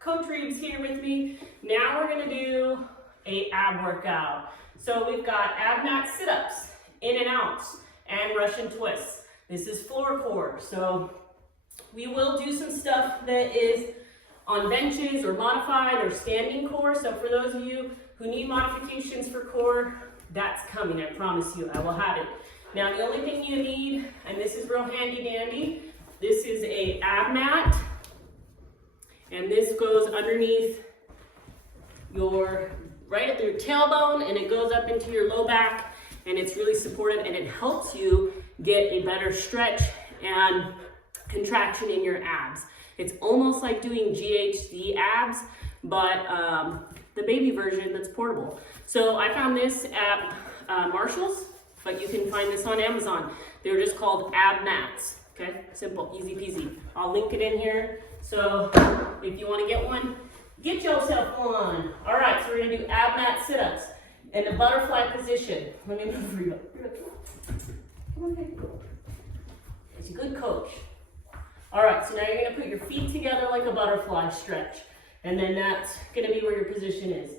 Coach Reeves here with me. Now we're gonna do a ab workout. So we've got ab mat sit-ups, in and outs, and Russian twists. This is floor core. So we will do some stuff that is on benches or modified or standing core. So for those of you who need modifications for core, that's coming, I promise you, I will have it. Now the only thing you need, and this is real handy dandy, this is a ab mat, and this goes underneath your, right at your tailbone, and it goes up into your low back, and it's really supportive, and it helps you get a better stretch and contraction in your abs. It's almost like doing GHD abs, but the baby version that's portable. So I found this at Marshall's, but you can find this on Amazon. They're just called ab mats, okay? Simple, easy peasy. I'll link it in here. So if you wanna get one, get yourself one. All right, so we're gonna do ab mat sit-ups in the butterfly position. Let me move for you. Come on, baby. It's a good coach. All right, so now you're gonna put your feet together like a butterfly stretch. And then that's gonna be where your position is.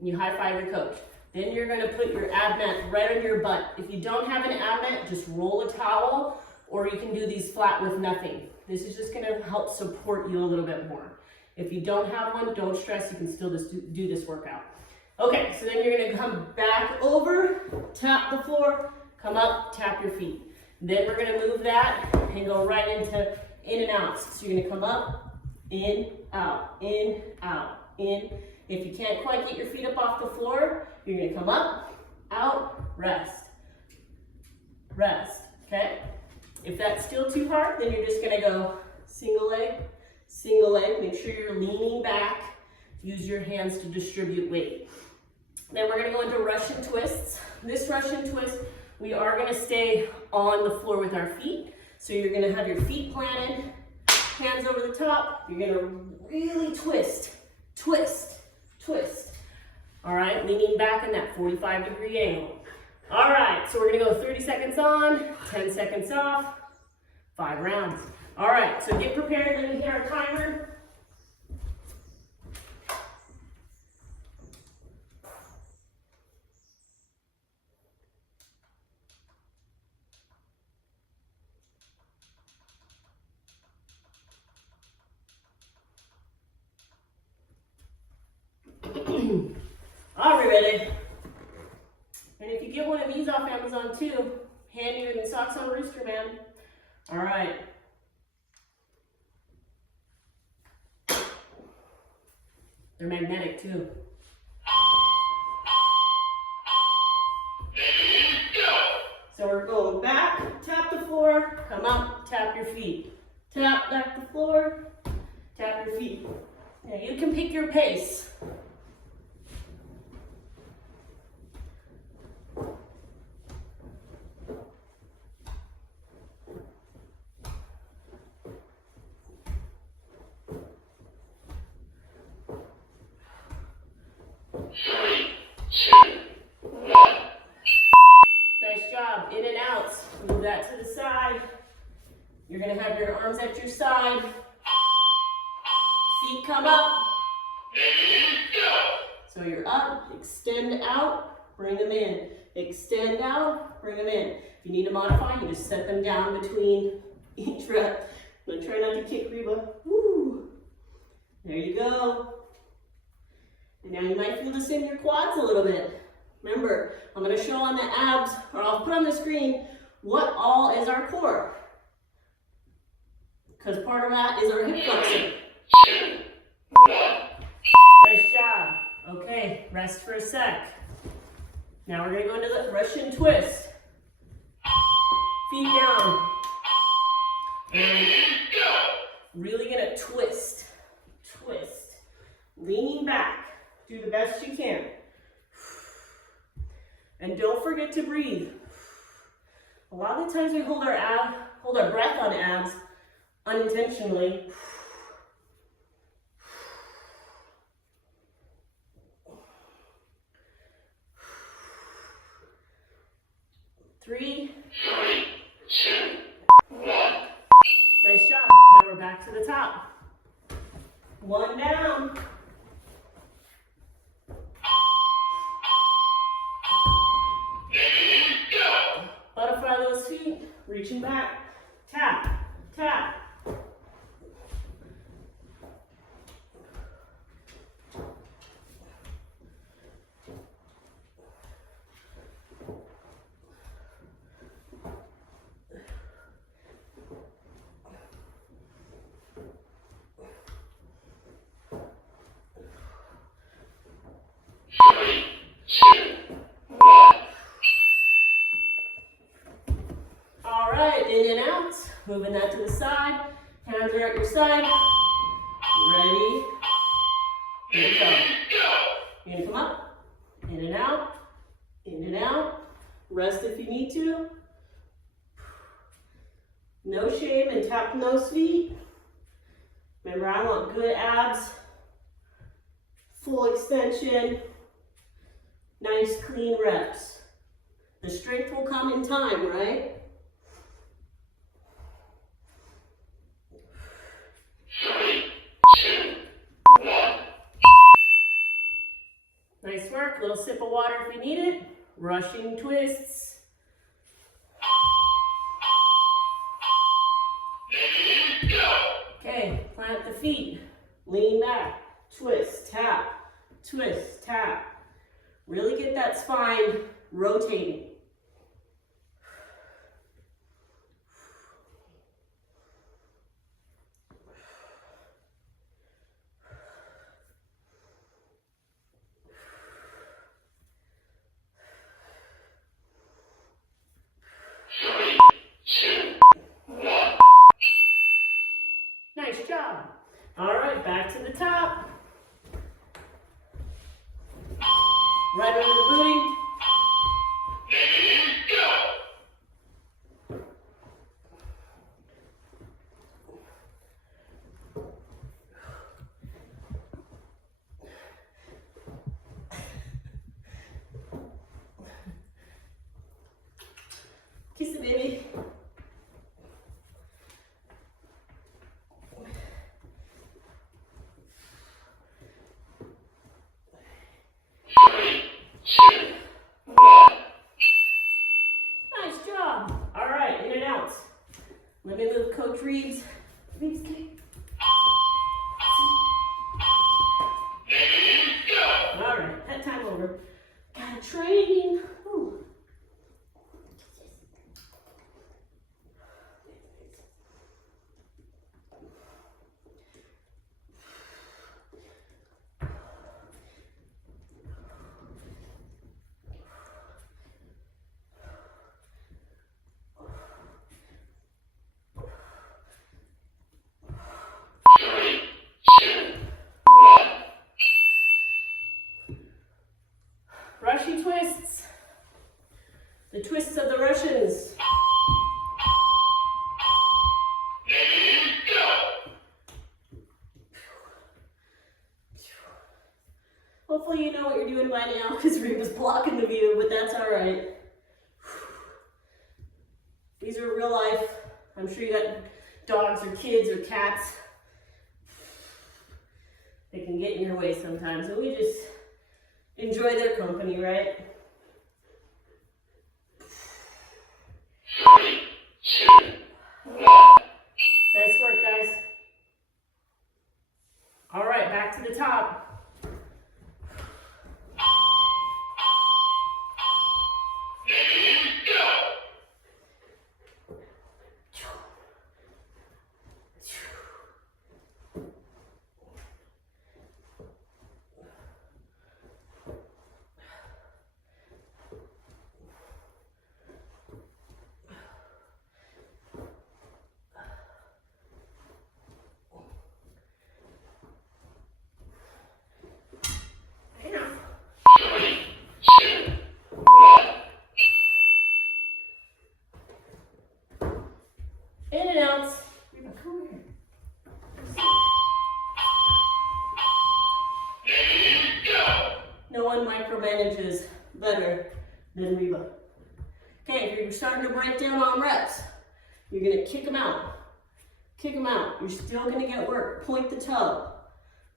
And you high five your coach. Then you're gonna put your ab mat right on your butt. If you don't have an ab mat, just roll a towel, or you can do these flat with nothing. This is just gonna help support you a little bit more. If you don't have one, don't stress, you can still just do this workout. Okay, so then you're gonna come back over, tap the floor, come up, tap your feet. Then we're gonna move that and go right into in and out. So you're gonna come up, in, out, in, out, in. If you can't quite get your feet up off the floor, you're gonna come up, out, rest, rest, okay? If that's still too hard, then you're just gonna go single leg, make sure you're leaning back, use your hands to distribute weight. Then we're gonna go into Russian twists. This Russian twist, we are gonna stay on the floor with our feet. So you're gonna have your feet planted, hands over the top, you're gonna really twist, twist, twist. All right, leaning back in that 45-degree angle. All right, so we're gonna go 30 seconds on, 10 seconds off, 5 rounds. All right, so get prepared, let me hit our timer. Are we ready? And if you get one of these off Amazon too, handier than socks on a rooster, man. All right. They're magnetic too. So we're going back, tap the floor, come up, tap your feet. Tap, tap the floor, tap your feet. Now you can pick your pace. Nice job, in and out. Move that to the side. You're gonna have your arms at your side. Feet come up. So you're up, extend out, bring them in. Extend out, bring them in. If you need to modify, you just set them down between each rep. I'm gonna try not to kick Reba. Woo. There you go. And now you might feel this in your quads a little bit. Remember, I'm gonna show on the abs, or I'll put on the screen, what all is our core. Because part of that is our hip flexor. Nice job. Okay, rest for a sec. Now we're gonna go into the Russian twist. Feet down. And really gonna twist, twist. Leaning back. Do the best you can. And don't forget to breathe. A lot of the times we hold our breath on abs unintentionally. 3, 2, 1. Nice job. Now we're back to the top. One down. Butterfly those feet, reaching back. Tap, tap. All right, in and out. Moving that to the side. Hands are at your side. Ready? Here we go. You're gonna come up, in and out, in and out. Rest if you need to. No shame in tapping those feet. Remember, I want good abs, full extension, nice clean reps. The strength will come in time, right? Nice work, little sip of water if you need it. Rushing twists. Okay, plant the feet, lean back, twist, tap, twist, tap. Really get that spine rotating. Nice job. All right, back to the top. Right under the booty. Kiss it, baby. Nice job. All right, in and out. Let me move Coach Reeves. Reeves kick. All right, that time over. Got a training. Ooh. Russian twists. The twists of the Russians. Hopefully you know what you're doing by now because Reba's blocking the view, but that's all right. These are real life. I'm sure you got dogs or kids or cats. They can get in your way sometimes, so we just enjoy their company, right? 3, 2, 1. Nice work, guys. All right, back to the top. In and out. Reba, come over here. No one micromanages better than Reba. Okay, if you're starting to break down on reps, you're gonna kick them out. Kick them out. You're still gonna get work. Point the toe.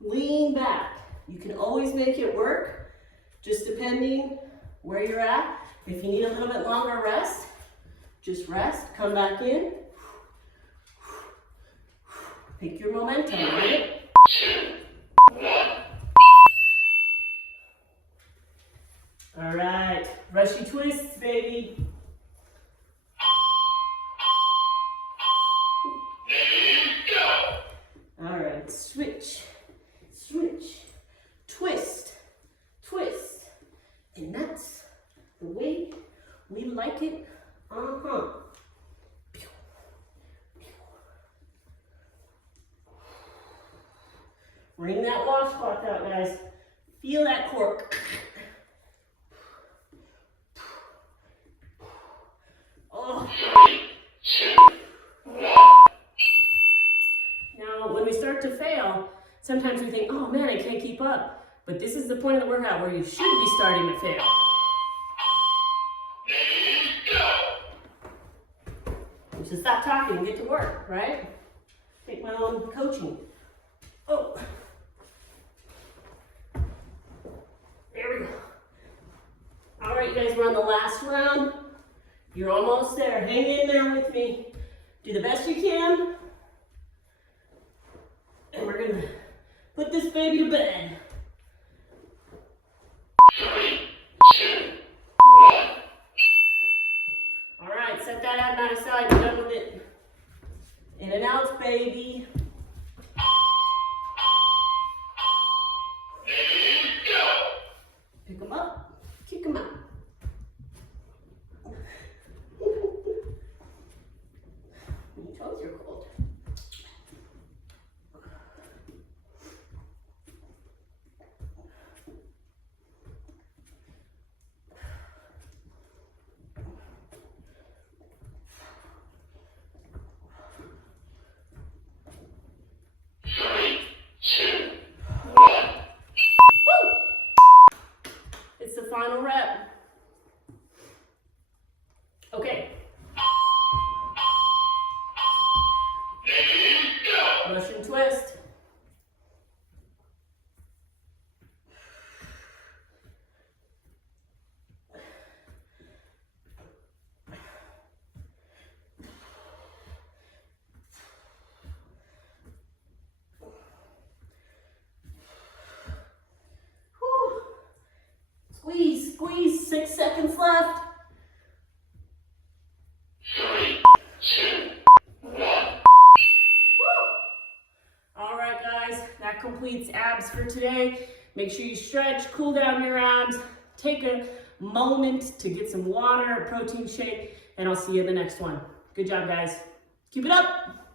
lean back. You can always make it work, just depending where you're at. If you need a little bit longer rest, just rest, come back in. Pick your momentum, right? All right, rushy twists, baby. All right, switch, switch, twist, twist. And that's the way we like it. Bring that washcloth out, guys. Feel that core. Oh. Now, when we start to fail, sometimes we think, oh man, I can't keep up. But this is the point of the workout where you should be starting to fail. We should stop talking and get to work, right? Take my own coaching. Oh. There we go. All right, you guys, we're on the last round. You're almost there. Hang in there with me. Do the best you can. And we're gonna put this baby to bed. 3, 2, 1. All right, set that ab mat aside. We're done with it. In and out, baby. Pick them up, kick them out. Your toes are cold. Final rep. Okay. Russian twist. Squeeze, squeeze, 6 seconds left. 3, 2, 1. Woo! All right, guys, that completes abs for today. Make sure you stretch, cool down your abs, take a moment to get some water, a protein shake, and I'll see you in the next one. Good job, guys. Keep it up.